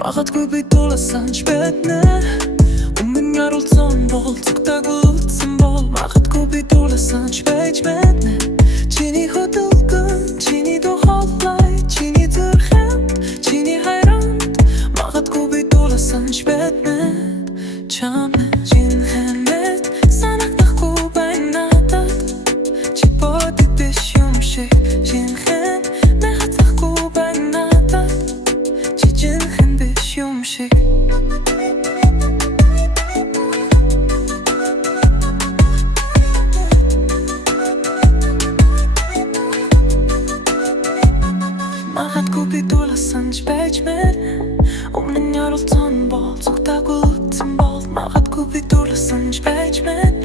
Магадгүй би дулаасан ч байтнэ Өмнө яруулсан бол зүгтаагүй үлдсэн бол Магадгүй би дулаасан ч байж байтнэ Чиний хөдөлгөн, чиний духалай, чиний зүрхэнд, чиний хайранд Магадгүй би дулаасан ч байтнэ Чамд жинхэнэт санагдахгүй байна надад Чи бодит биш юм шиг жинхэн нахацахгүй байна надад Чи жинхэн биш юм шиг Магадгүй би дулаасан ч байж мэн Өмнө нь ярилцсан бол зүгтаагүй үлдсэн бол Магадгүй би дулаасан ч байж мэн